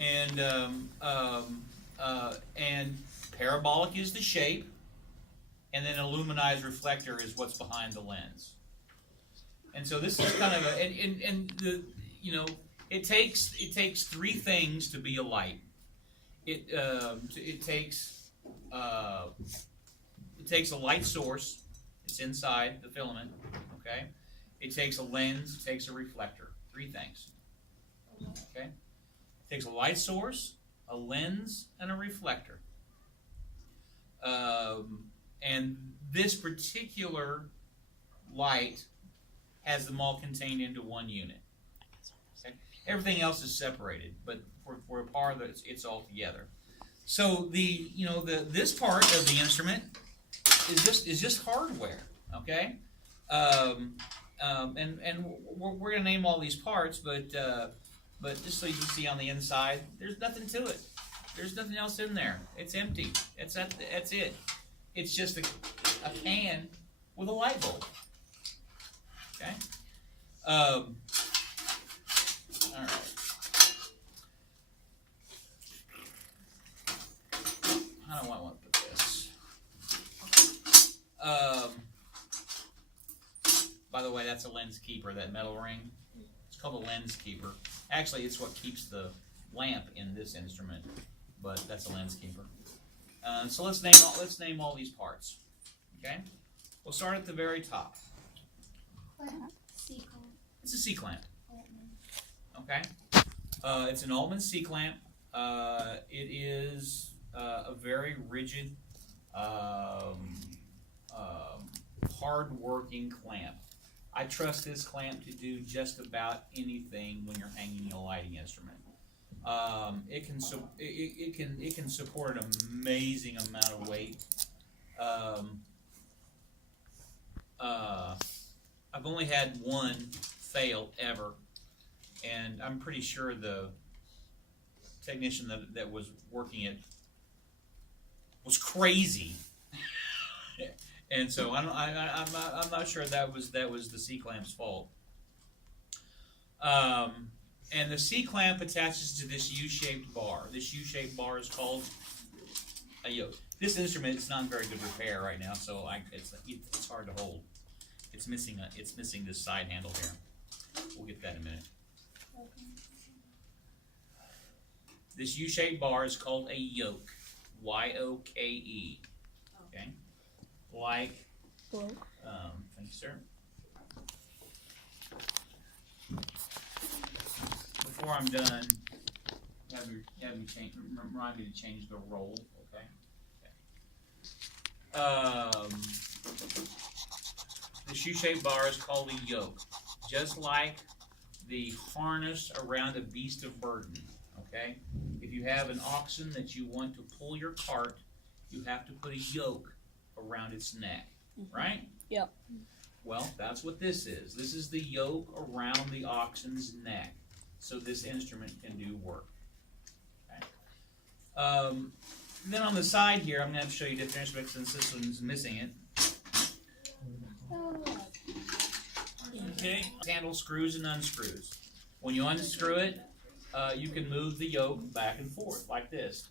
and parabolic is the shape, and then illuminized reflector is what's behind the lens. And so this is kind of a and the it takes three things to be a light. It takes a light source. It's inside the filament. Okay. It takes a lens. It takes a reflector. Three things. Okay. It takes a light source, a lens, and a reflector. And this particular light has them all contained into one unit. Okay? Everything else is separated, but for a par, it's all together. So this part of the instrument is just hardware. Okay, and we're going to name all these parts, but just so you can see on the inside, there's nothing to it. There's nothing else in there. It's empty. That's it. It's just a can with a light bulb. Okay. All right. How do I want to put this? By the way, that's a lens keeper. That metal ring. It's called a lens keeper. Actually, it's what keeps the lamp in this instrument, but that's a lens keeper. So let's name all these parts. Okay. We'll start at the very top. C-clamp. It's a C-clamp. Okay. It's an Altman C-clamp. It is a very rigid, hard-working clamp. I trust this clamp to do just about anything when you're hanging a lighting instrument. It can support an amazing amount of weight. I've only had one fail ever, and I'm pretty sure the technician that was working it was crazy. And so I'm not sure that was the C-clamp's fault. And the C-clamp attaches to this U-shaped bar. This U-shaped bar is called a yoke. This instrument is not in very good repair right now, so it's hard to hold. It's missing this side handle here. We'll get that in a minute. This U-shaped bar is called a yoke. Y-O-K-E. Okay. Like. Thank you, sir. Before I'm done, remind me to change the roll. Okay. The shoe-shaped bar is called a yoke, just like the harness around a beast of burden. Okay. If you have an oxen that you want to pull your cart, you have to put a yoke around its neck, right? Yep. Well, that's what this is. This is the yoke around the oxen's neck, so this instrument can do work. Okay. Then on the side here, I'm going to have to show you different instruments since this one's missing it. Okay. Handle screws and unscrews. When you unscrew it, you can move the yoke back and forth like this,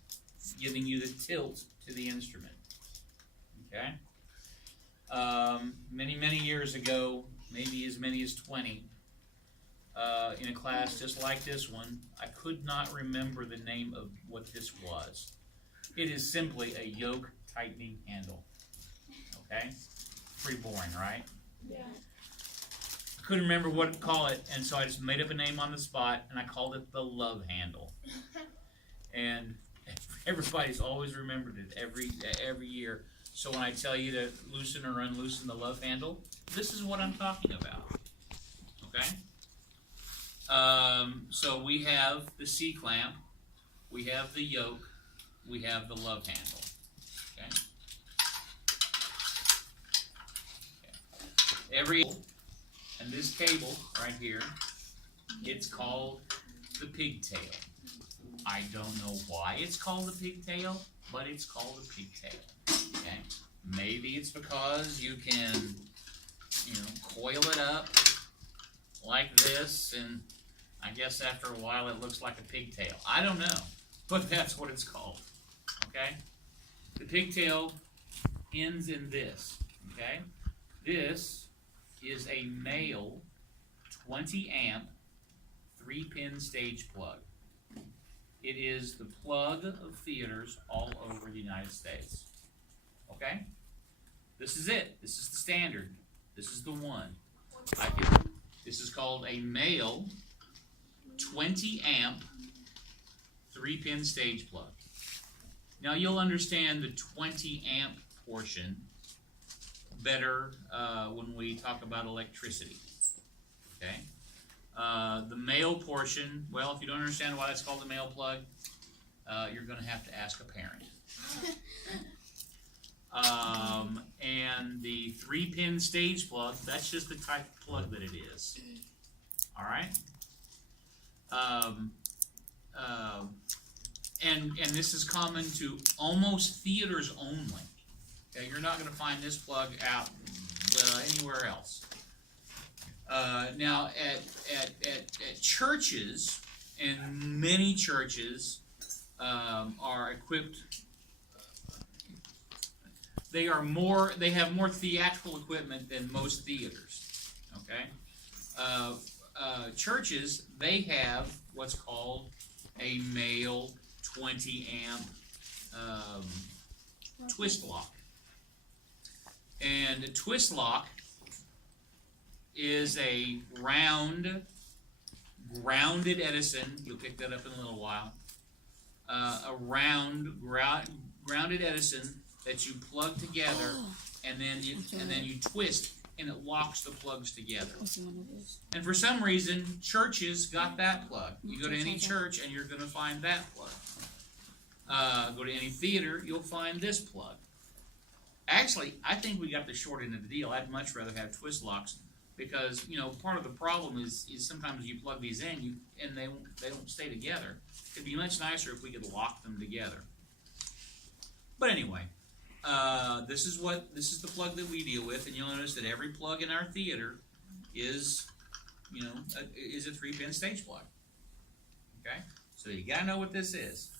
giving you the tilt to the instrument. Okay. Many years ago, maybe as many as 20, in a class just like this one, I could not remember the name of what this was. It is simply a yoke tightening handle. Okay? Pretty boring, right? Yeah. I couldn't remember what to call it, and so I just made up a name on the spot, and I called it the love handle. And everybody's always remembered it every year. So when I tell you to loosen or unloosen the love handle, this is what I'm talking about. Okay? So we have the C-clamp, we have the yoke, we have the love handle. Okay? And this cable right here, it's called the pigtail. I don't know why it's called the pigtail, but it's called a pigtail. Okay? Maybe it's because you can, coil it up like this and I guess after a while it looks like a pigtail. I don't know, but that's what it's called. Okay? The pigtail ends in this. Okay? This is a male 20 amp 3-pin stage plug. It is the plug of theaters all over the United States. Okay? This is it. This is the standard. This is the one. This is called a male 20 amp 3-pin stage plug. Now you'll understand the 20 amp portion better when we talk about electricity. Okay? The male portion, well, if you don't understand why it's called a male plug, you're going to have to ask a parent. And the 3-pin stage plug, that's just the type of plug that it is. All right? And this is common to almost theaters only. Okay? You're not going to find this plug out anywhere else. Now, at churches, and many churches are equipped. They have more theatrical equipment than most theaters. Okay, churches, they have what's called a male 20 amp twist lock, and a twist lock is a grounded Edison. You'll pick that up in a little while. A grounded Edison that you plug together, and then you twist, and it locks the plugs together. And for some reason, churches got that plug. You go to any church, and you're going to find that plug. Go to any theater, you'll find this plug. Actually, I think we got the short end of the deal. I'd much rather have twist locks. Because, you know, part of the problem is sometimes you plug these in and they don't stay together. It'd be much nicer if we could lock them together. But anyway, this is the plug that we deal with, and you'll notice that every plug in our theater is a 3-pin stage plug. Okay, so you gotta know what this is.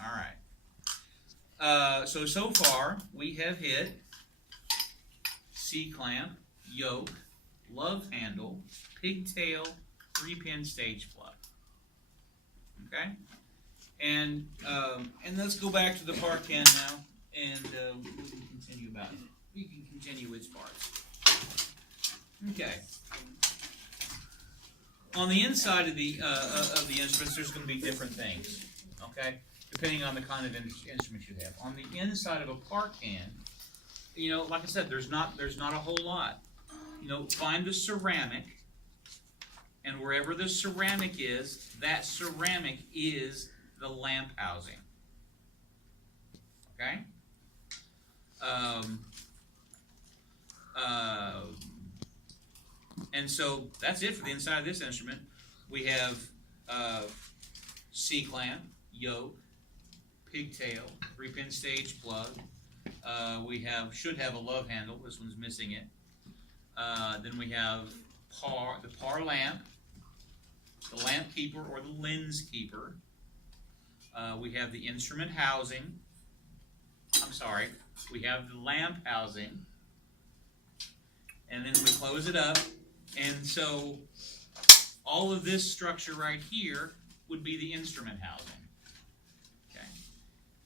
All right. So far we have hit C-clamp, yoke, love handle, pigtail, 3-pin stage plug. Okay, and let's go back to the part 10 now, and we can continue about it. We can continue its parts. Okay. On the inside of the instruments, there's going to be different things. Okay, depending on the kind of instrument you have. On the inside of a part can, like I said, there's not a whole lot. Find the ceramic, and wherever the ceramic is, that ceramic is the lamp housing. Okay? And so that's it for the inside of this instrument. We have C-clamp, yoke, pigtail, 3-pin stage plug. We should have a love handle. This one's missing it. Then we have the par lamp, the lamp keeper or the lens keeper. We have the instrument housing. We have the lamp housing. And then we close it up. And so all of this structure right here would be the instrument housing. Okay.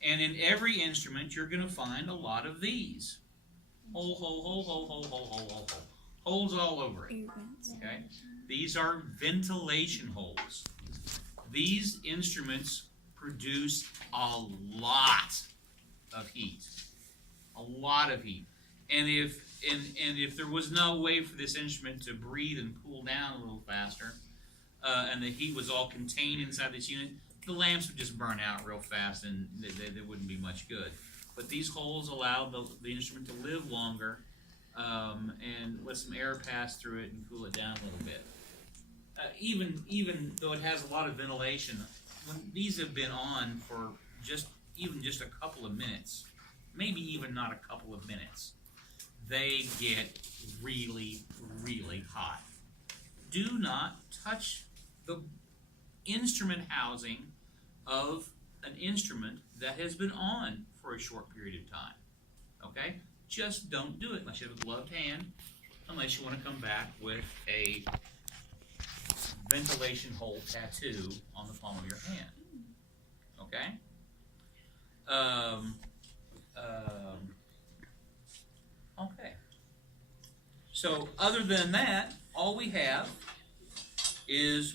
And in every instrument, you're going to find a lot of these. Hole, hole, hole, hole, hole, hole, hole, hole, hole. Holes all over it. Okay? These are ventilation holes. These instruments produce a lot of heat. A lot of heat. And if there was no way for this instrument to breathe and cool down a little faster, and the heat was all contained inside this unit, the lamps would just burn out real fast, and they wouldn't be much good. But these holes allow the instrument to live longer, and let some air pass through it and cool it down a little bit. Even though it has a lot of ventilation, when these have been on for just a couple of minutes, maybe even not a couple of minutes, they get really, really hot. Do not touch the instrument housing of an instrument that has been on for a short period of time. Okay? Just don't do it unless you have a gloved hand, unless you want to come back with a ventilation hole tattoo on the palm of your hand. Okay? Okay. So other than that, all we have is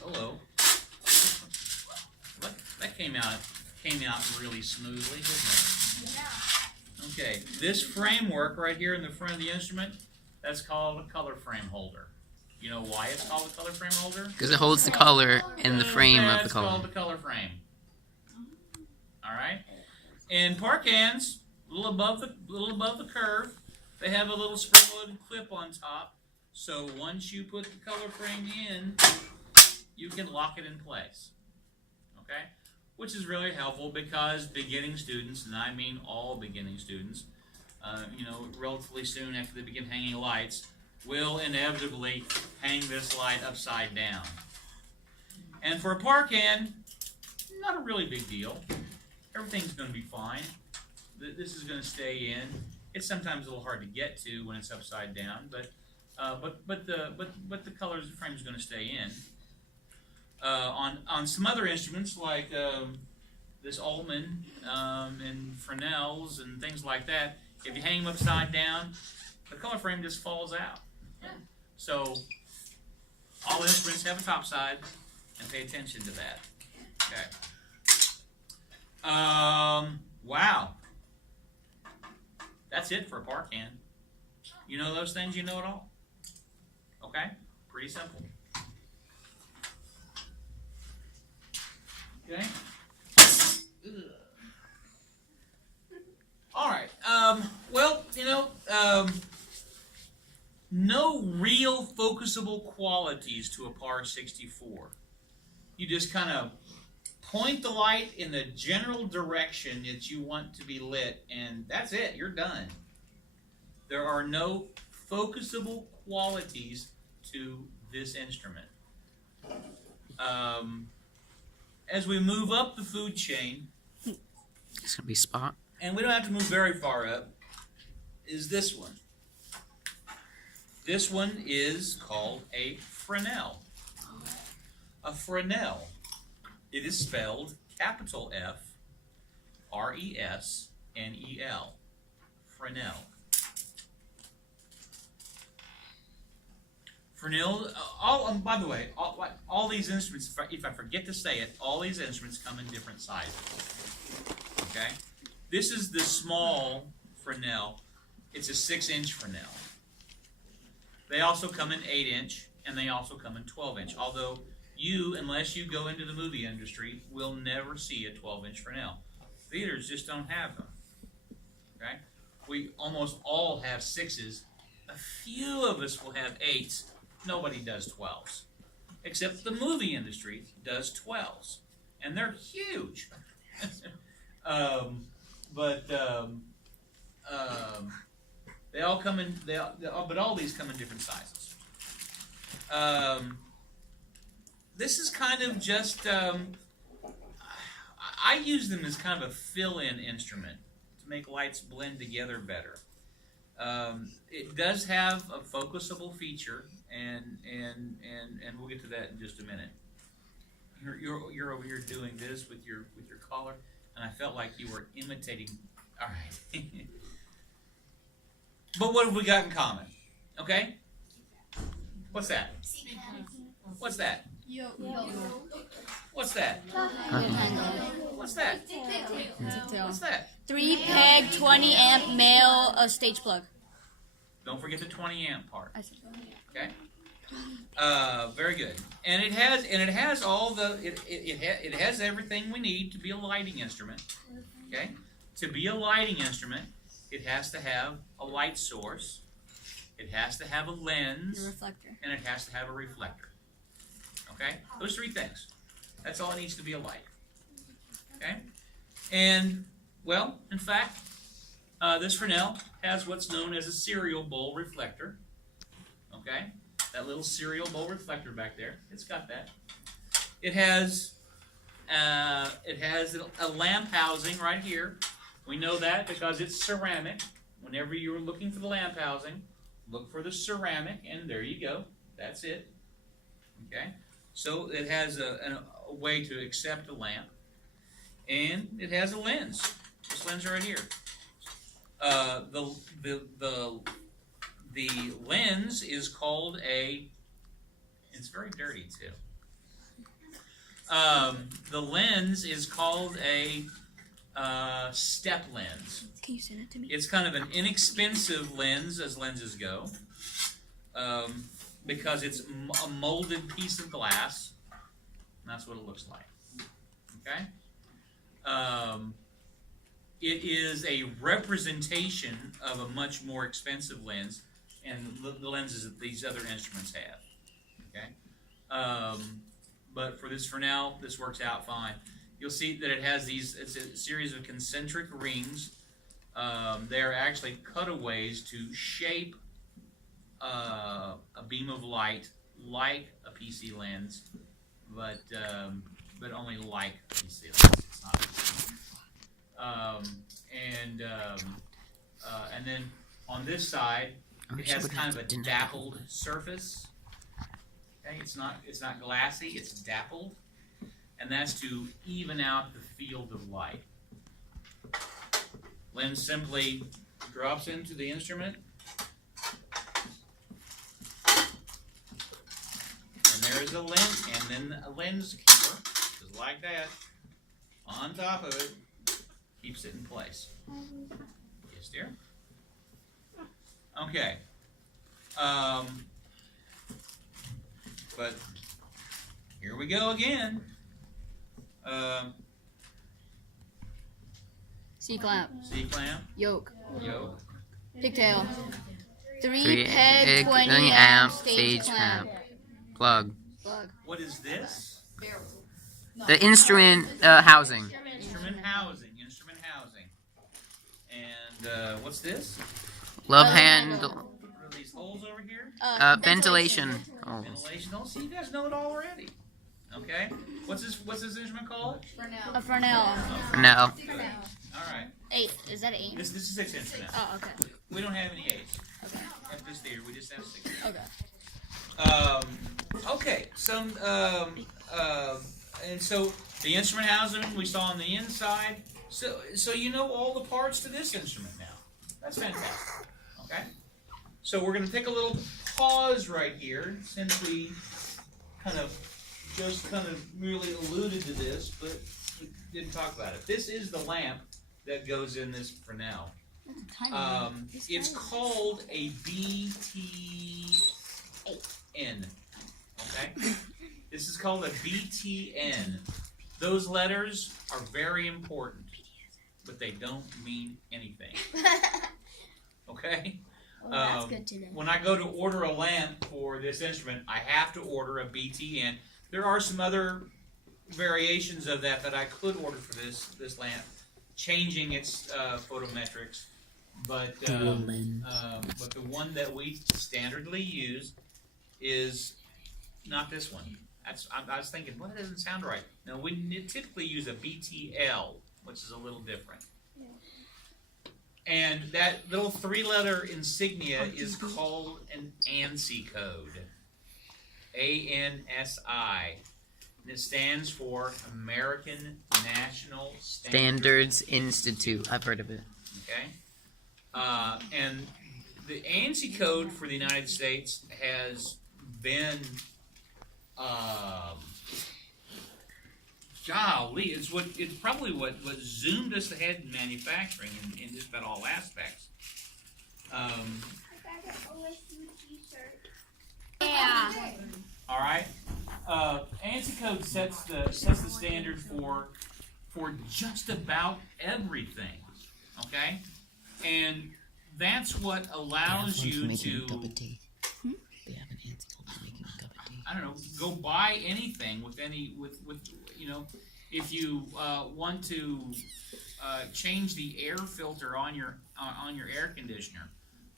hello. That came out really smoothly, didn't it? Yeah. Okay. This framework right here in the front of the instrument, that's called a color frame holder. You know why it's called a color frame holder? Because it holds the color in the frame of the It's color. called the color frame. All right. And par cans, a little above the curve, they have a little spring-loaded clip on top. So once you put the color frame in, you can lock it in place. Okay? Which is really helpful because beginning students, and I mean all beginning students, relatively soon after they begin hanging lights, will inevitably hang this light upside down. And for a par can, not a really big deal. Everything's going to be fine. This is going to stay in. It's sometimes a little hard to get to when it's upside down, but the color frame is going to stay in. On some other instruments like this Ullman and Fresnels and things like that, if you hang them upside down, the color frame just falls out. So all instruments have a top side, and pay attention to that. Okay. Wow. That's it for a par can. You know those things, you know it all. Okay? Pretty simple. Okay? All right. No real focusable qualities to a par 64. You just kind of point the light in the general direction that you want to be lit, and that's it. You're done. There are no focusable qualities to this instrument. As we move up the food chain, It's gonna be spot. and we don't have to move very far up, is this one. This one is called a Fresnel. A Fresnel. It is spelled capital F, R-E-S-N-E-L. Fresnel. Fresnel. By the way, all these instruments, if I forget to say it, all these instruments come in different sizes. Okay? This is the small Fresnel. It's a 6-inch Fresnel. They also come in 8-inch, and they also come in 12-inch. Although unless you go into the movie industry, will never see a 12-inch Fresnel. Theaters just don't have them. Okay? We almost all have 6s. A few of us will have 8s. Nobody does 12s. Except the movie industry does 12s. And they're huge. They all come in. But all these come in different sizes. This is kind of just. I use them as kind of a fill-in instrument to make lights blend together better. It does have a focusable feature, and we'll get to that in just a minute. You're over here doing this with your collar, and I felt like you were imitating. All right. But what have we got in common? Okay? What's that? What's that? What's that? What's that? What's that? 3-peg, 20 amp male stage plug. Don't forget the 20 amp part. Okay? Very good. And it has all the it has everything we need to be a lighting instrument. Okay? To be a lighting instrument, it has to have a light source, it has to have a lens, The reflector. and it has to have a reflector. Okay? Those 3 things. That's all it needs to be a light. Okay? And, well, in fact, this Fresnel has what's known as a serial bowl reflector. Okay? that little serial bowl reflector back there. It's got that. It has a lamp housing right here. We know that because it's ceramic. Whenever you're looking for the lamp housing, look for the ceramic, and there you go. That's it. Okay? So it has a way to accept a lamp. And it has a lens. This lens right here. The lens is called a. It's very dirty too. The lens is called a step lens. Can you send it to me? It's kind of an inexpensive lens, as lenses go, because it's a molded piece of glass. And that's what it looks like. Okay. It is a representation of a much more expensive lens, and the lenses that these other instruments have. Okay, but for now, this works out fine. You'll see that it has it's a series of concentric rings. They are actually cutaways to shape a beam of light like a PC lens, but only like a PC lens. It's not. And then on this side, it has kind of a dappled surface. Okay, it's not glassy, it's dappled, and that's to even out the field of light. Lens simply drops into the instrument, and there is a lens, and then a lens keeper, just like that, on top of it, keeps it in place. Yes, dear? Okay. But here we go again. C-clamp. C-clamp. Yoke. Yoke. Pigtail. 3 3-peg, 20 amp, stage clamp. Plug. Plug. What is this? The instrument housing. Instrument housing. Instrument housing. And what's this? Love handle. What are these holes over here? Ventilation. Oh. Ventilation holes. See, you guys know it already. Okay. What's this instrument called? A Fresnel. No. Good. All right. 8. Is that 8? This is 6 instruments. Oh, okay. We don't have any 8s Okay. at this theater. We just have 6. Okay. Okay. So and so the instrument housing we saw on the inside. So you know all the parts to this instrument now. That's fantastic. Okay. So we're going to take a little pause right here, since we just merely alluded to this, but we didn't talk about it. This is the lamp that goes in this Fresnel. It's called a BTN. Okay? This is called a BTN. Those letters are very important, but they don't mean anything. Okay? Well, that's good to know. When I go to order a lamp for this instrument, I have to order a BTN. There are some other variations of that I could order for this lamp, changing its photometrics, but the one that we standardly use is not this one. I was thinking, well, that doesn't sound right. No, we typically use a BTL, which is a little different. And that little 3-letter insignia is called an ANSI code. ANSI. And it stands for American National Standards Institute. I've heard of it. Okay. And the ANSI code for the United States has been, golly, it's probably what zoomed us ahead in manufacturing in just about all aspects. Yeah. All right. ANSI code sets the standard for just about everything. Okay, and that's what allows you to. I don't know. Go buy anything with if you want to change the air filter on your air conditioner.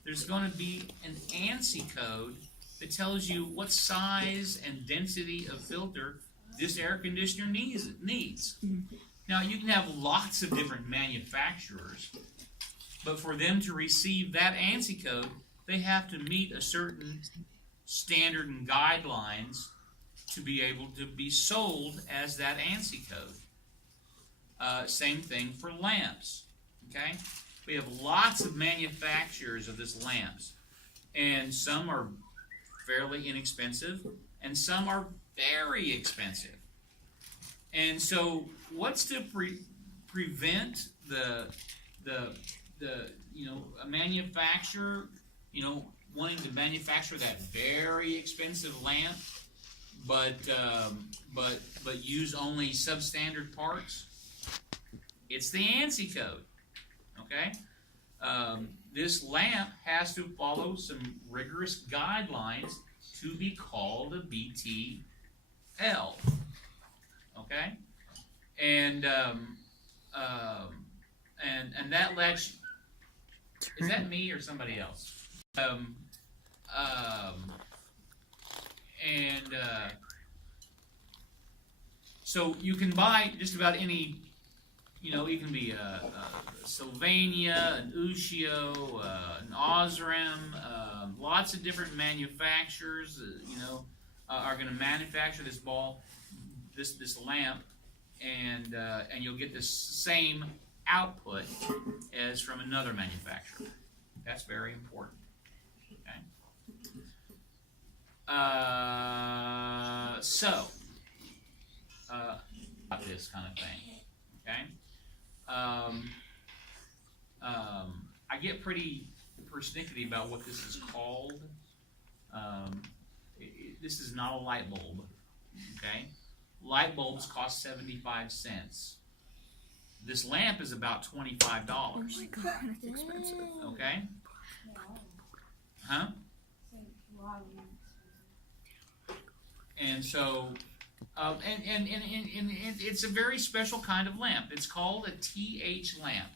There's going to be an ANSI code that tells you what size and density of filter this air conditioner needs. Now, you can have lots of different manufacturers, but for them to receive that ANSI code, they have to meet a certain standard and guidelines to be able to be sold as that ANSI code. Same thing for lamps. Okay, we have lots of manufacturers of this lamps, and some are fairly inexpensive, and some are very expensive. And so, what's to prevent the a manufacturer wanting to manufacture that very expensive lamp, but use only substandard parts? It's the ANSI code. Okay, this lamp has to follow some rigorous guidelines to be called a BTL. Okay, and that lets. Is that me or somebody else? So you can buy just about any. It can be a Sylvania, an Ushio, an Osram. Lots of different manufacturers, are going to manufacture this this lamp, and you'll get the same output as from another manufacturer. That's very important. Okay. About this kind of thing. Okay. I get pretty persnickety about what this is called. This is not a light bulb. Okay, light bulbs cost 75 cents. This lamp is about $25. Oh my god, that's expensive. Okay. Huh? And so, and it's a very special kind of lamp. It's called a TH lamp.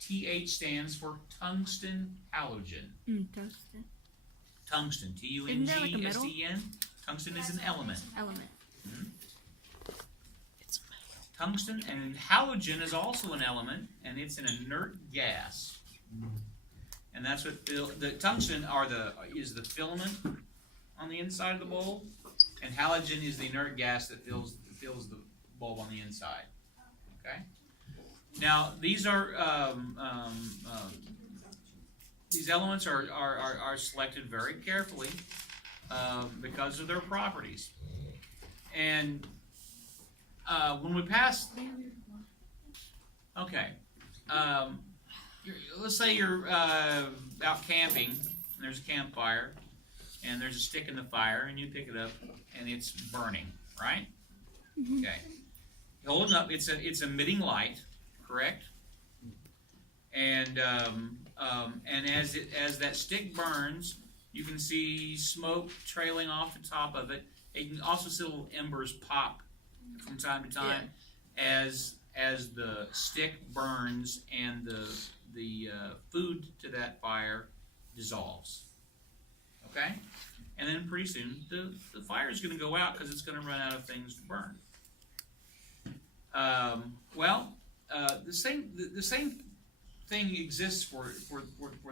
TH stands for tungsten halogen. Tungsten. Tungsten. Isn't there like a metal? TUNGSTEN. Tungsten is an element. Element. Tungsten and halogen is also an element, and it's an inert gas. And that's what the tungsten is the filament on the inside of the bulb, and halogen is the inert gas that fills the bulb on the inside. Okay. Now these are these elements are selected very carefully because of their properties, and when we pass, okay, let's say you're out camping, and there's a campfire, and there's a stick in the fire, and you pick it up, and it's burning, right? Okay, hold it up. It's emitting light, correct? And as that stick burns, you can see smoke trailing off the top of it. You can also see little embers pop from time to time as the stick burns and the food to that fire dissolves. Okay, and then pretty soon the fire is going to go out because it's going to run out of things to burn. The same thing exists for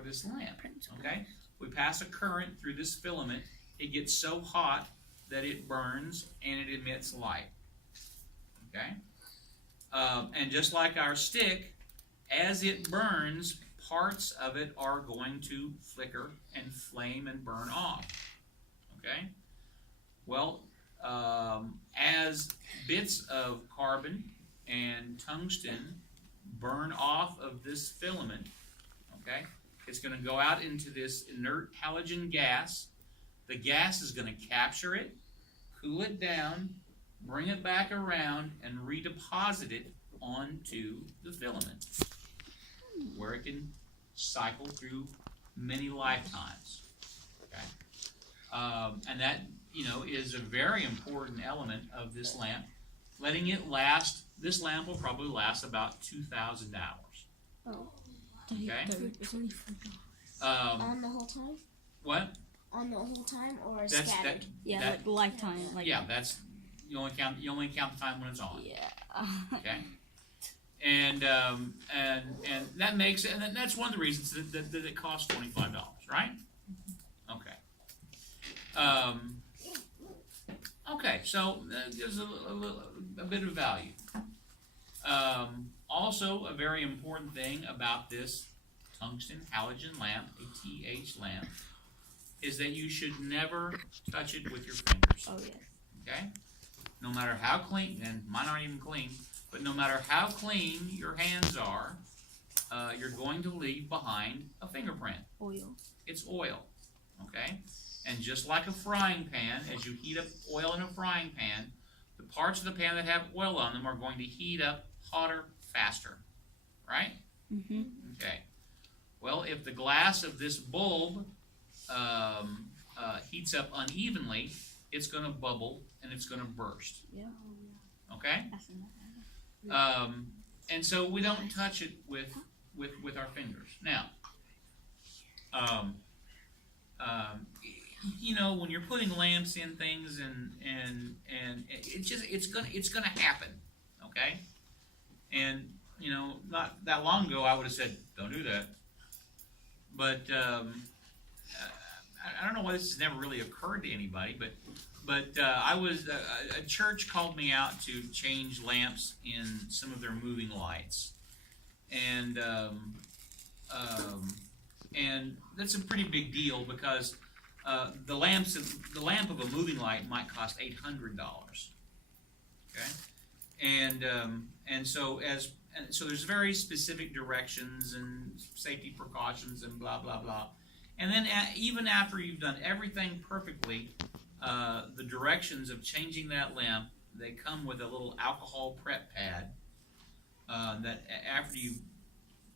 this lamp. Okay, we pass a current through this filament. It gets so hot that it burns and it emits light. Okay, and just like our stick, as it burns, parts of it are going to flicker and flame and burn off. Okay, well, as bits of carbon and tungsten burn off of this filament, okay, it's going to go out into this inert halogen gas. The gas is going to capture it, cool it down, bring it back around, and redeposit it onto the filament, where it can cycle through many lifetimes. Okay, and that is a very important element of this lamp. Letting it last. This lamp will probably last about 2,000 hours. Oh. Okay. On the whole time? What? on the whole time or That's scattered? Yeah, that- like lifetime. Like yeah, that's you only count the time when it's on. Yeah. Okay. And that makes it, and that's one of the reasons that it costs $25, right? Okay. Okay, so there's a bit of value. Also, a very important thing about this tungsten halogen lamp, a TH lamp, is that you should never touch it with your fingers. Oh yeah. Okay? No matter how clean, and mine aren't even clean, but no matter how clean your hands are, you're going to leave behind a fingerprint. Oil. It's oil. Okay? And just like a frying pan, as you heat up oil in a frying pan, the parts of the pan that have oil on them are going to heat up hotter, faster. Right? Mm-hmm. Okay. Well, if the glass of this bulb heats up unevenly, it's going to bubble and it's going to burst. Yeah. Okay? That's enough. And so we don't touch it with our fingers. Now, you know, when you're putting lamps in things and it's gonna happen. Okay? And you know, not that long ago I would have said, don't do that. But I don't know why this has never really occurred to anybody, but I was a church called me out to change lamps in some of their moving lights, and that's a pretty big deal because the lamp of a moving light might cost $800. Okay, and so there's very specific directions and safety precautions and blah blah blah. And then even after you've done everything perfectly, the directions of changing that lamp, they come with a little alcohol prep pad that after you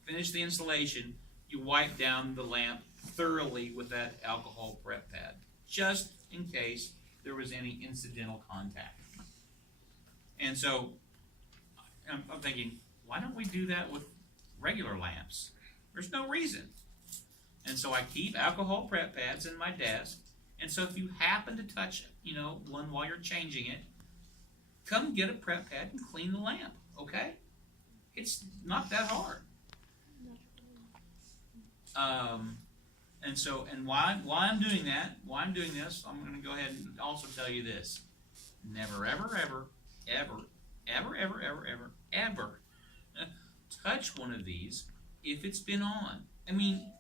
finish the installation, you wipe down the lamp thoroughly with that alcohol prep pad, just in case there was any incidental contact. And so I'm thinking, why don't we do that with regular lamps? There's no reason. And so I keep alcohol prep pads in my desk. And so if you happen to touch, you know, one while you're changing it, come get a prep pad and clean the lamp, okay? It's not that hard. And why I'm doing that, why I'm doing this, I'm going to go ahead and also tell you this. Never, ever, ever, ever, ever, ever, ever, ever, ever touch one of these if it's been on. I mean,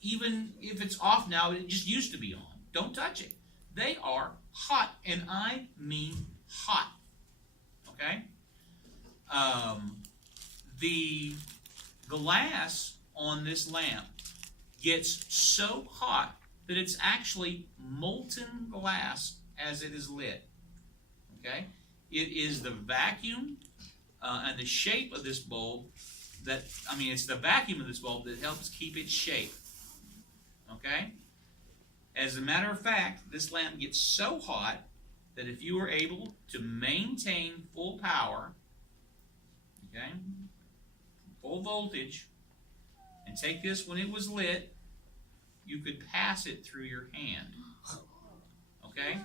even if it's off now, it just used to be on. Don't touch it. They are hot, and I mean hot. Okay? The glass on this lamp gets so hot that it's actually molten glass as it is lit. Okay? It is the vacuum and the shape of this bulb it's the vacuum of this bulb that helps keep its shape. Okay? As a matter of fact, this lamp gets so hot that if you were able to maintain full power, okay, full voltage, and take this when it was lit, you could pass it through your hand. Okay?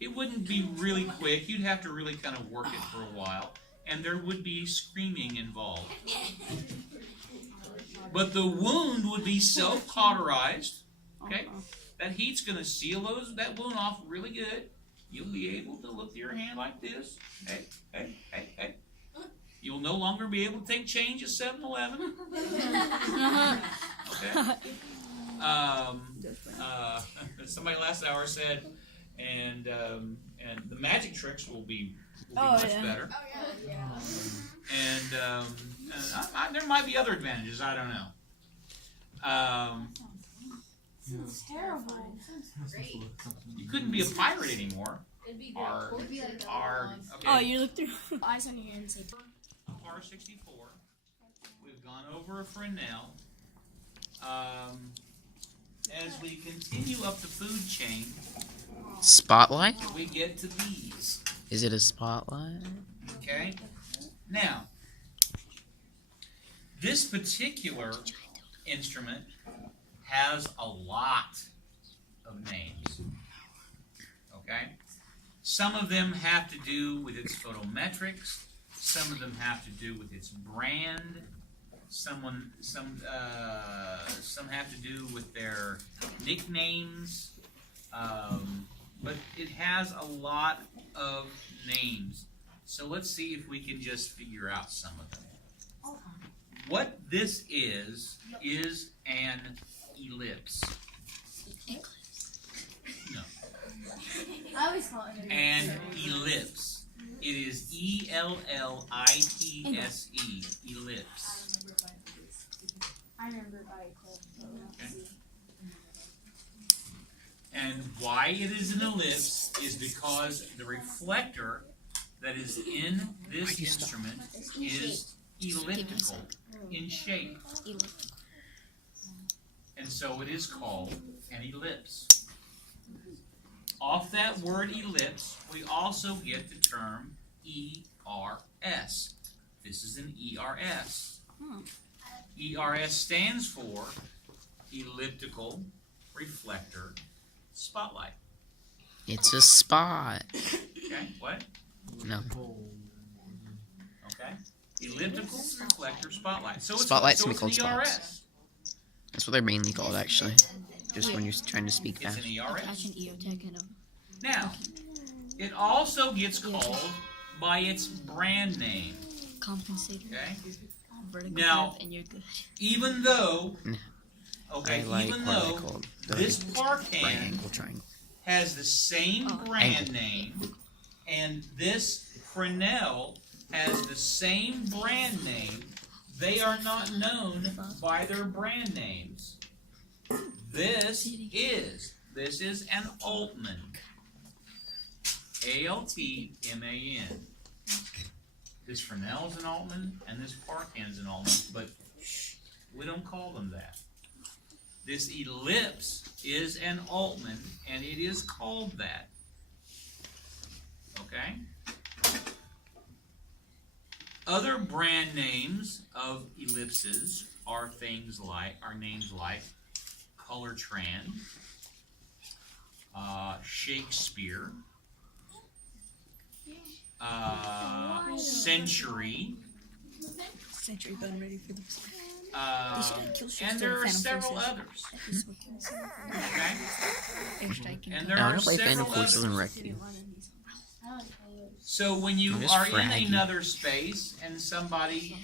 It wouldn't be really quick. You'd have to really kind of work it for a while, and there would be screaming involved. But the wound would be self-cauterized. Okay? That heat's going to seal that wound off really good. You'll be able to look at your hand like this. Hey, hey, hey, hey. You'll no longer be able to take change at 7-Eleven. Okay? Somebody last hour said, and the magic tricks will be much better. Oh, yeah. And there might be other advantages. I don't know. It's terrible. You couldn't be a pirate anymore. It'd be Okay. Oh, you look through. Eyes on your hand and say, Par 64. We've gone over a Fresnel. As we continue up the food chain, Spotlight? we get to these. Is it a spotlight? Okay? Now, this particular instrument has a lot of names. Okay? Some of them have to do with its photometrics. Some of them have to do with its brand. Some have to do with their nicknames. But it has a lot of names. So let's see if we can just figure out some of them. What this is an ellipse. No. I always call it An ellipse. It is E-L-L-I-P-S-E. Ellipse. I remember by clip. Okay. And why it is an ellipse is because the reflector that is in this instrument is elliptical in shape. And so it is called an ellipse. Off that word ellipse, we also get the term ERS. This is an ERS. ERS stands for elliptical reflector spotlight. It's a spot. Okay, what? No. Okay. Elliptical reflector spotlight. So Spotlights it's, can be called it's an spots. ERS. That's what they're mainly called, actually. Just when you're trying to speak It's fast. an ERS. Catch an EOTech and a Now, it also gets called by its brand name. compensator. Okay. Vertical Now, grip and you're good. even though, I okay, like even what are they though called? this Parcan Triangle, triangle. has the same brand name, and this Fresnel has the same brand name, they are not known by their brand names. This is an Altman. A-L-T-M-A-N. This Fresnel's an Altman, and this Parcan's an Altman, but we don't call them that. This ellipse is an Altman, and it is called that. Okay? Other brand names of ellipses are names like Color Trend, Shakespeare, Century, Century bone ready for the and there are several others. Okay? And there I are want to play Phantom several Forces and others. Wreck You. So when you Just are in fraggy. another space and somebody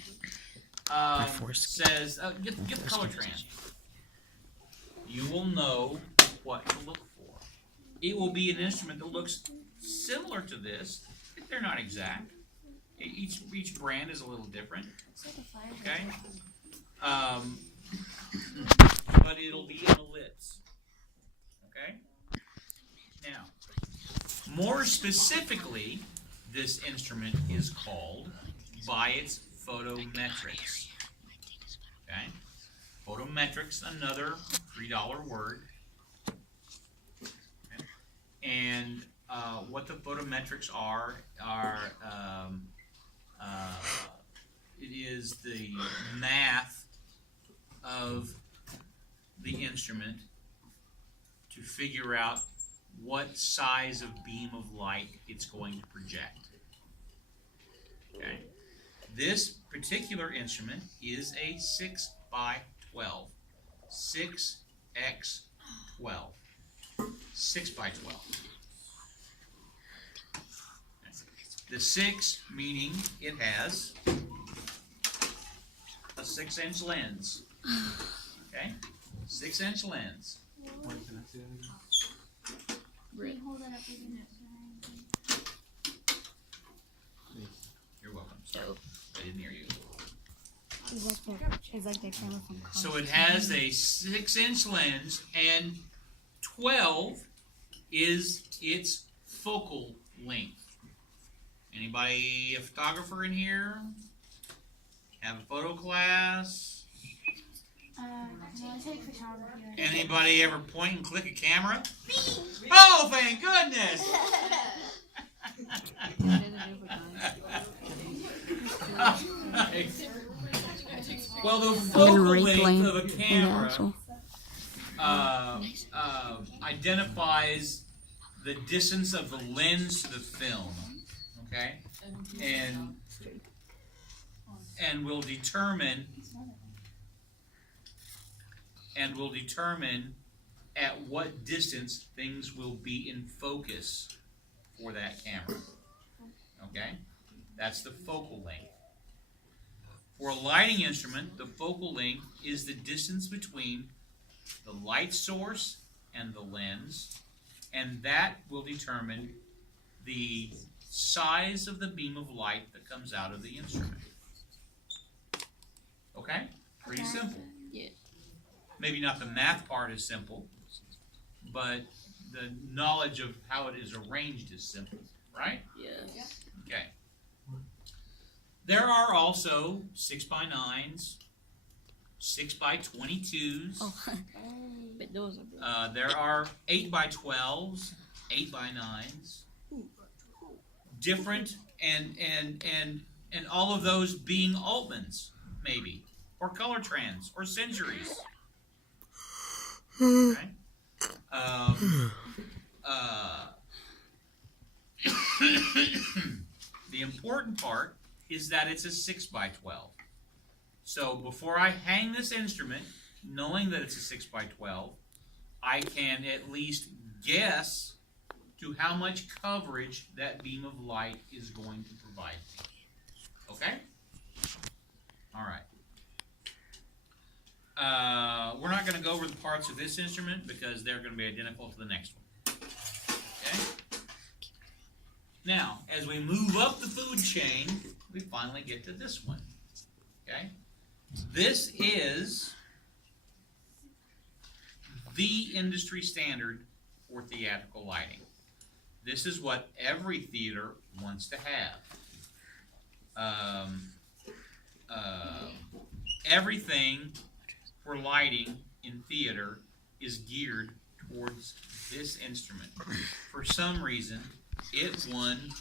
says, get the color trend, you will know what to look for. It will be an instrument that looks similar to this, but they're not exact. Each brand is a little different. Okay? But it'll be an ellipse. Okay? Now, more specifically, this instrument is called by its photometrics. Okay? Photometrics, another $3 word. Okay? And what the photometrics are it is the math of the instrument to figure out what size of beam of light it's going to project. Okay. This particular instrument is a 6x12. 6x12. 6x12. The 6 meaning it has a 6-inch lens. Okay? 6-inch lens. You're welcome. Sorry. I didn't hear you. It's like the camera from So it has a 6-inch lens, and 12 is its focal length. Anybody a photographer in here? Have a photo class? I take photography. Anybody ever point and click a camera? Oh, thank goodness! Well, the focal length of a camera, I identifies the distance of the lens to the film, okay, and will determine at what distance things will be in focus for that camera. Okay, that's the focal length. For a lighting instrument, the focal length is the distance between the light source and the lens, and that will determine the size of the beam of light that comes out of the instrument. Okay? Pretty simple. Yeah. Maybe not the math part is simple, but the knowledge of how it is arranged is simple, right? Yes. Okay. There are also 6x9s, 6x22s. Oh, but those are good. There are 8x12s, 8x9s. Different, and all of those being Altmans, maybe, or color trans, or centuries. Okay. The important part is that it's a 6x12. So before I hang this instrument, knowing that it's a 6x12, I can at least guess to how much coverage that beam of light is going to provide me. Okay? All right. We're not going to go over the parts of this instrument because they're going to be identical to the next one. Okay? Now, as we move up the food chain, we finally get to this one. Okay? This is the industry standard for theatrical lighting. This is what every theater wants to have. Everything for lighting in theater is geared towards this instrument. For some reason, it won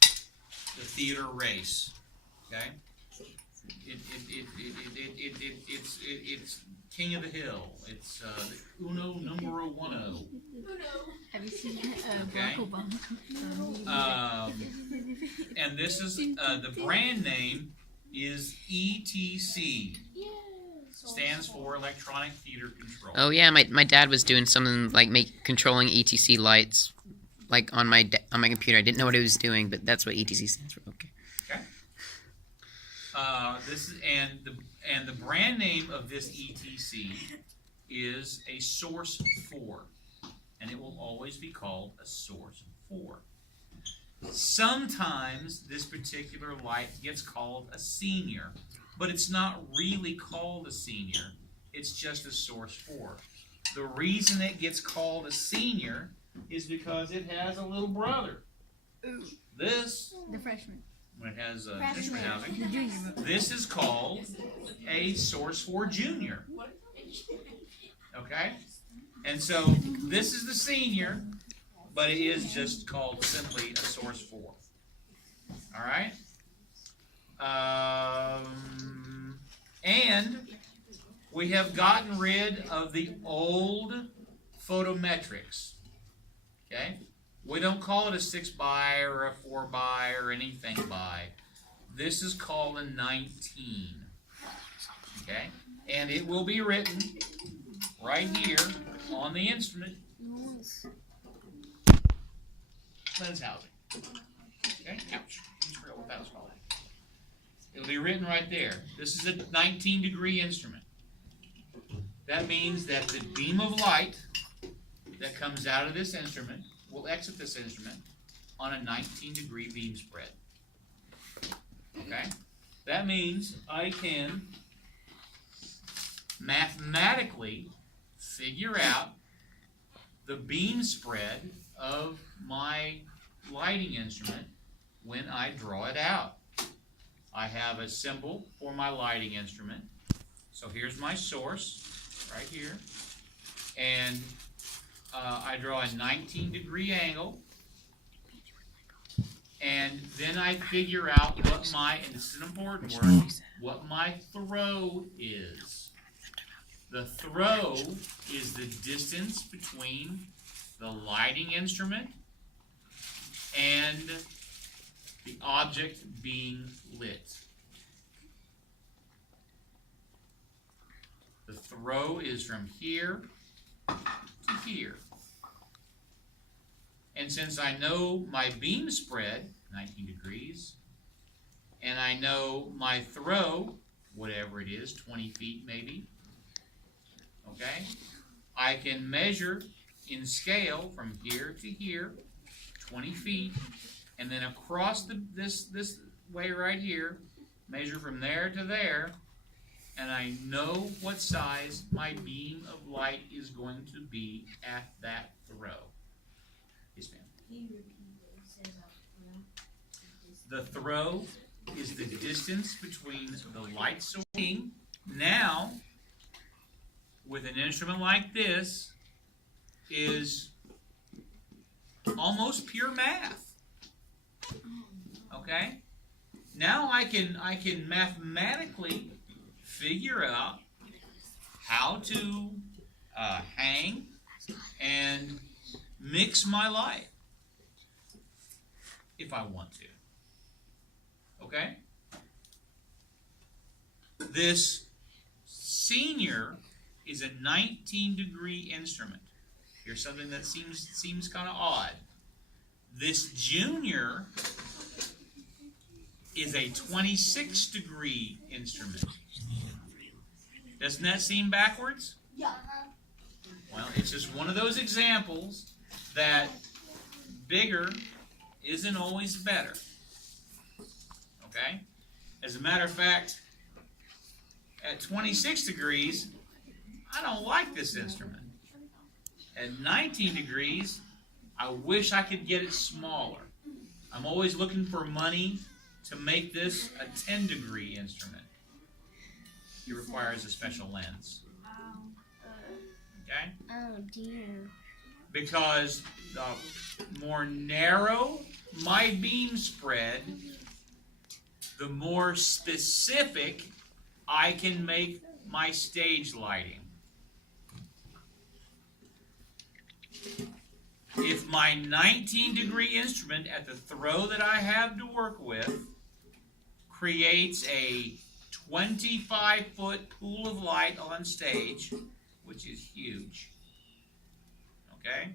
the theater race. Okay, it's king of the hill. It's the uno numero uno. Have you seen Okay. Barack Obama? And this is the brand name is ETC. Stands for Electronic Theater Control. Oh yeah, my dad was doing something like controlling ETC lights, like on my computer. I didn't know what he was doing, but that's what ETC stands for. Okay. Okay. This is and the brand name of this ETC is a Source 4, and it will always be called a Source 4. Sometimes this particular light gets called a senior, but it's not really called a senior. It's just a Source 4. The reason it gets called a senior is because it has a little brother. This, The freshman. when it has Freshman. instrument housing, The junior. this is called a Source 4 Junior. Okay? And so this is the senior, but it is just called simply a Source 4. All right? And we have gotten rid of the old photometrics. Okay? We don't call it a 6x or a 4x or anything by. This is called a 19. Okay? And it will be written right here on the instrument. Lens housing. Okay? Ouch. I just forgot what that was called. It'll be written right there. This is a 19-degree instrument. That means that the beam of light that comes out of this instrument will exit this instrument on a 19-degree beam spread. Okay? That means I can mathematically figure out the beam spread of my lighting instrument when I draw it out. I have a symbol for my lighting instrument. So here's my source right here. And I draw a 19-degree angle. And then I figure out what my, and this is an important word, what my throw is. The throw is the distance between the lighting instrument and the object being lit. The throw is from here to here. And since I know my beam spread, 19 degrees, and I know my throw, whatever it is, 20 feet maybe, okay, I can measure in scale from here to here, 20 feet, and then across this way right here, measure from there to there, and I know what size my beam of light is going to be at that throw. Yes, ma'am. The throw is the distance between the light source. Now, with an instrument like this, is almost pure math. Okay? Now I can mathematically figure out how to hang and mix my light if I want to. Okay? This senior is a 19-degree instrument. Here's something that seems kind of odd. This junior is a 26-degree instrument. Doesn't that seem backwards? Yeah. Well, it's just one of those examples that bigger isn't always better. Okay? As a matter of fact, at 26 degrees, I don't like this instrument. At 19 degrees, I wish I could get it smaller. I'm always looking for money to make this a 10-degree instrument. It requires a special lens. Okay? Oh dear. Because the more narrow my beam spread, the more specific I can make my stage lighting. If my 19-degree instrument at the throw that I have to work with creates a 25-foot pool of light on stage, which is huge, okay?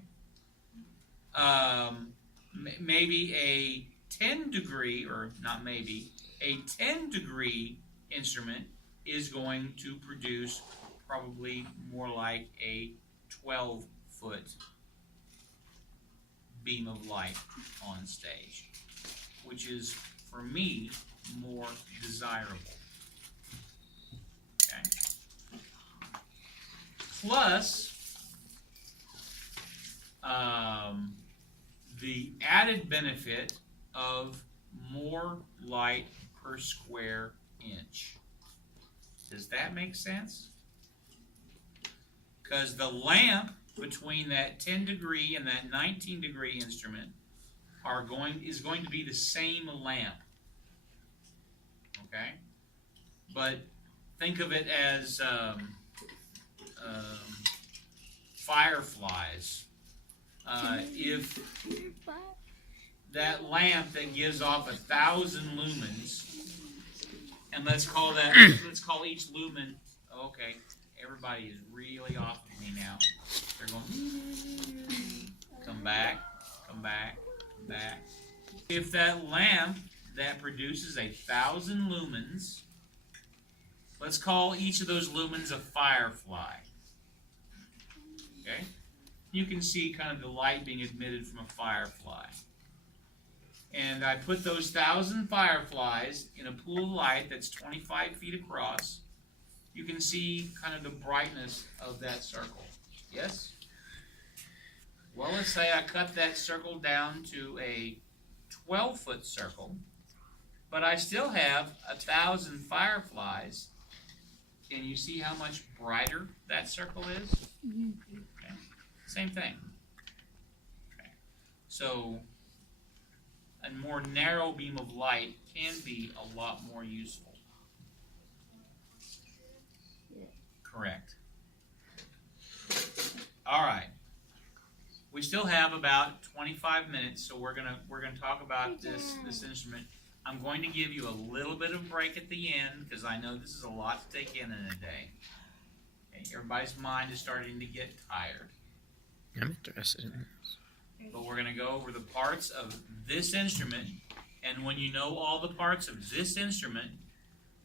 Maybe a 10-degree, or not maybe, a 10-degree instrument is going to produce probably more like a 12-foot beam of light on stage, which is, for me, more desirable. Okay? Plus, the added benefit of more light per square inch. Does that make sense? Because the lamp between that 10-degree and that 19-degree instrument is going to be the same lamp. Okay? But think of it as fireflies. If that lamp that gives off 1,000 lumens, and let's call each lumen, okay, everybody is really off of me now. They're going, come back, come back, come back. If that lamp that produces 1,000 lumens, let's call each of those lumens a firefly. Okay? You can see kind of the light being emitted from a firefly. And I put those 1,000 fireflies in a pool of light that's 25 feet across. You can see kind of the brightness of that circle. Yes? Well, let's say I cut that circle down to a 12-foot circle, but I still have 1,000 fireflies. Can you see how much brighter that circle is? Okay. Same thing. Okay. So, a more narrow beam of light can be a lot more useful. Correct. All right. We still have about 25 minutes, so we're gonna talk about this instrument. I'm going to give you a little bit of break at the end because I know this is a lot to take in a day. Okay, everybody's mind is starting to get tired. I'm interested in this. But we're gonna go over the parts of this instrument, and when you know all the parts of this instrument,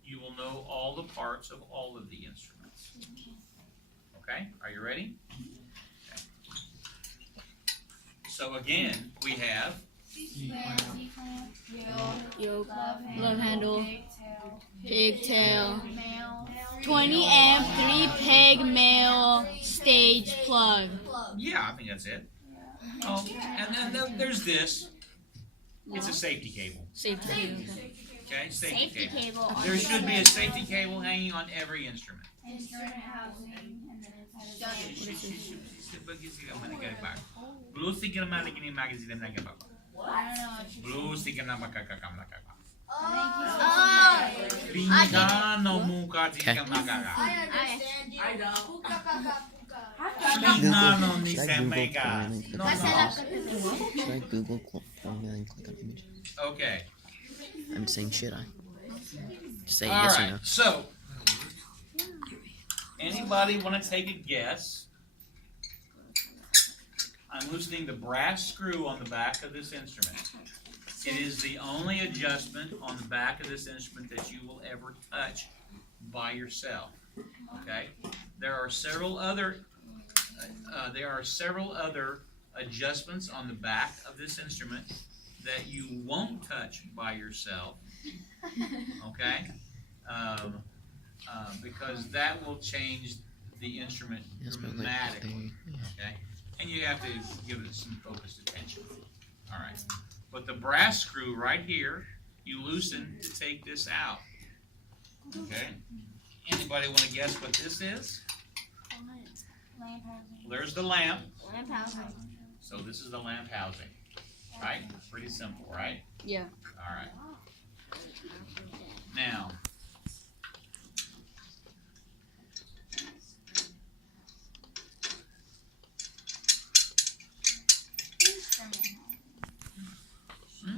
you will know all the parts of all of the instruments. Okay? Are you ready? Okay. So again, we have Yoke, love handle, pigtail, 20 amp, 3 peg male stage plug. I think that's it. Oh, and then there's this. It's a safety cable. Safety cable. Okay, safety cable. There should be a safety cable hanging on every instrument. Should I Google formula and click on image? Okay. I'm saying should I? Just say All yes right. or no. So, anybody want to take a guess? I'm loosening the brass screw on the back of this instrument. It is the only adjustment on the back of this instrument that you will ever touch by yourself. Okay? There are several other adjustments on the back of this instrument that you won't touch by yourself. Okay? Because that will change the instrument dramatically. Okay? And you have to give it some focused attention. All right. But the brass screw right here, you loosen to take this out. Okay? Anybody want to guess what this is? Lamp housing. There's the lamp. Lamp housing. So this is the lamp housing. Right? Pretty simple, right? Yeah. All right. Now,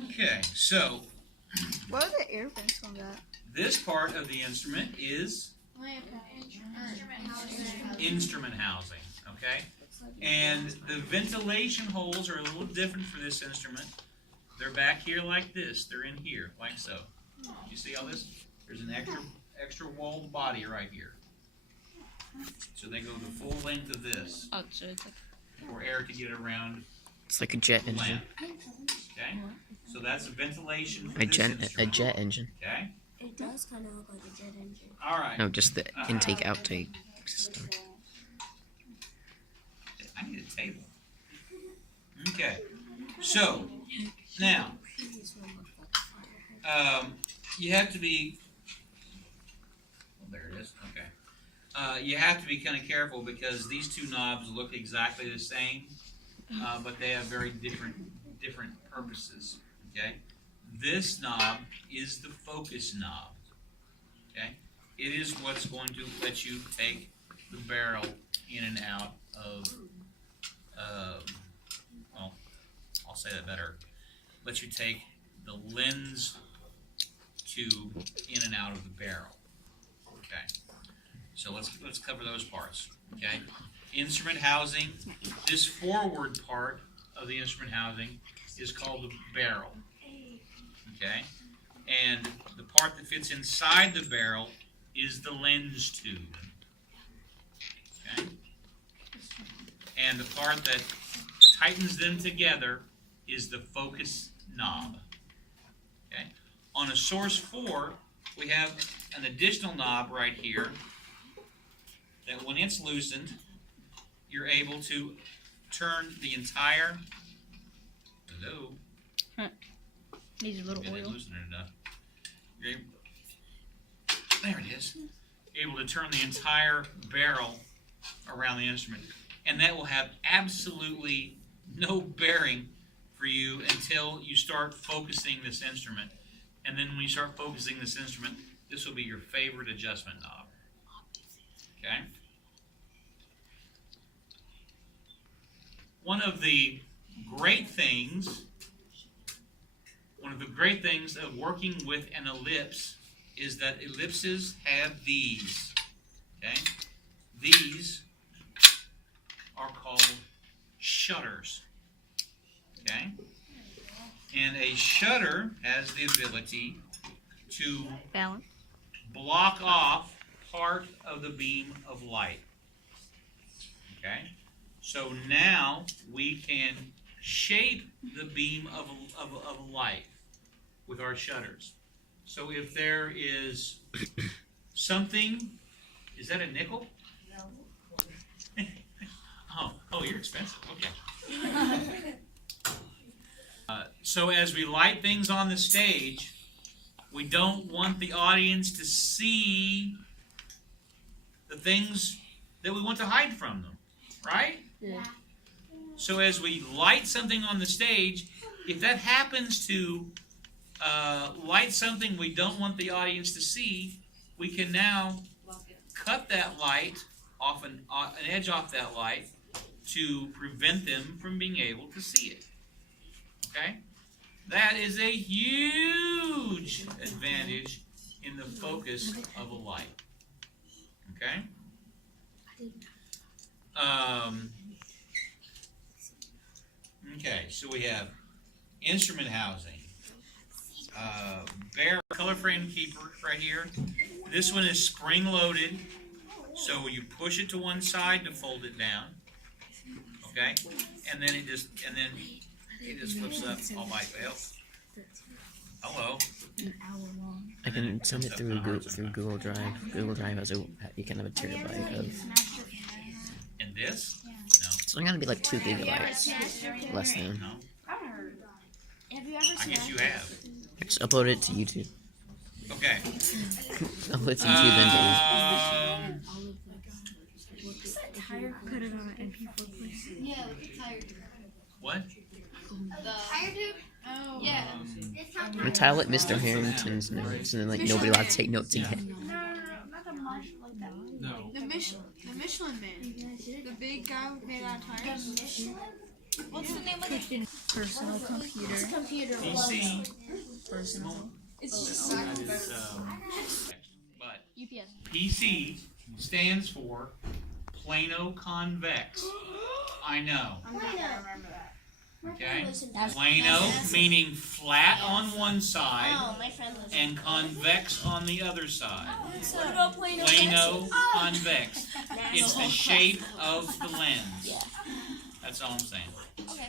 okay, so What are the air vents on that? this part of the instrument is instrument housing, okay? And the ventilation holes are a little different for this instrument. They're back here like this. They're in here, like so. You see all this? There's an extra walled body right here. So they go the full length of this Oh, so it's like for air to get around It's like a jet the engine. lamp. Okay? So that's the ventilation for A this jet instrument. engine. Okay? It does kind of look like a jet engine. All right. No, just the intake outtake system. I need a table. Okay. So, now, you have to be, well, there it is, okay. You have to be kind of careful because these two knobs look exactly the same, but they have very different purposes, okay? This knob is the focus knob, okay? It is what's going to let you take the barrel in and out of, well, I'll say that better. Let you take the lens tube in and out of the barrel. Okay. So let's cover those parts. Okay. Instrument housing. This forward part of the instrument housing is called the barrel. Okay. And the part that fits inside the barrel is the lens tube. Okay. And the part that tightens them together is the focus knob. Okay. On a source 4, we have an additional knob right here that when it's loosened, you're able to turn the entire, hello, needs a little yeah, they oil. loosened it enough. You're able, there it is. You're able to turn the entire barrel around the instrument. And that will have absolutely no bearing for you until you start focusing this instrument. And then when you start focusing this instrument, this will be your favorite adjustment knob. Okay? one of the great things of working with an ellipse is that ellipses have these. Okay? These are called shutters. Okay? And a shutter has the ability to Balance. block off part of the beam of light. Okay? So now we can shape the beam of light with our shutters. So if there is something, is that a nickel? No. oh, you're expensive. Okay. So as we light things on the stage, we don't want the audience to see the things that we want to hide from them, right? Yeah. So as we light something on the stage, if that happens to light something we don't want the audience to see, we can now cut that light off an edge off that light to prevent them from being able to see it. Okay? That is a huge advantage in the focus of a light. Okay? Okay, so we have instrument housing. Color frame keeper right here. This one is spring loaded, so you push it to one side to fold it down. Okay? And then it just flips up all by itself. Hello. I can send it through Google Drive. Google Drive has you can have a terabyte of. And this? No. It's only gonna be like 2 gigabytes, less than. No. Have you ever I guess you have. Just upload it to YouTube. Okay. Upload it to YouTube and put it on an MP4 player? Yeah, like a tire. What? Tire tube? Oh. Yeah. to tile it Mr. Harrington's notes, and then like nobody allowed to take notes again. No, not the Marshall like that. No. The Michelin man. The big guy made out of tires. The Michelin? What's the name of it? Personal computer. It's a computer. PC. Personal. It's just That is, but UPS. PC stands for plano convex. I know. I'm not gonna remember that. Okay? That's- Plano meaning flat on one side Oh, my friend lives and convex on the other side. What about Plano? Plano convex. It's the shape of the lens. That's all I'm saying. Okay.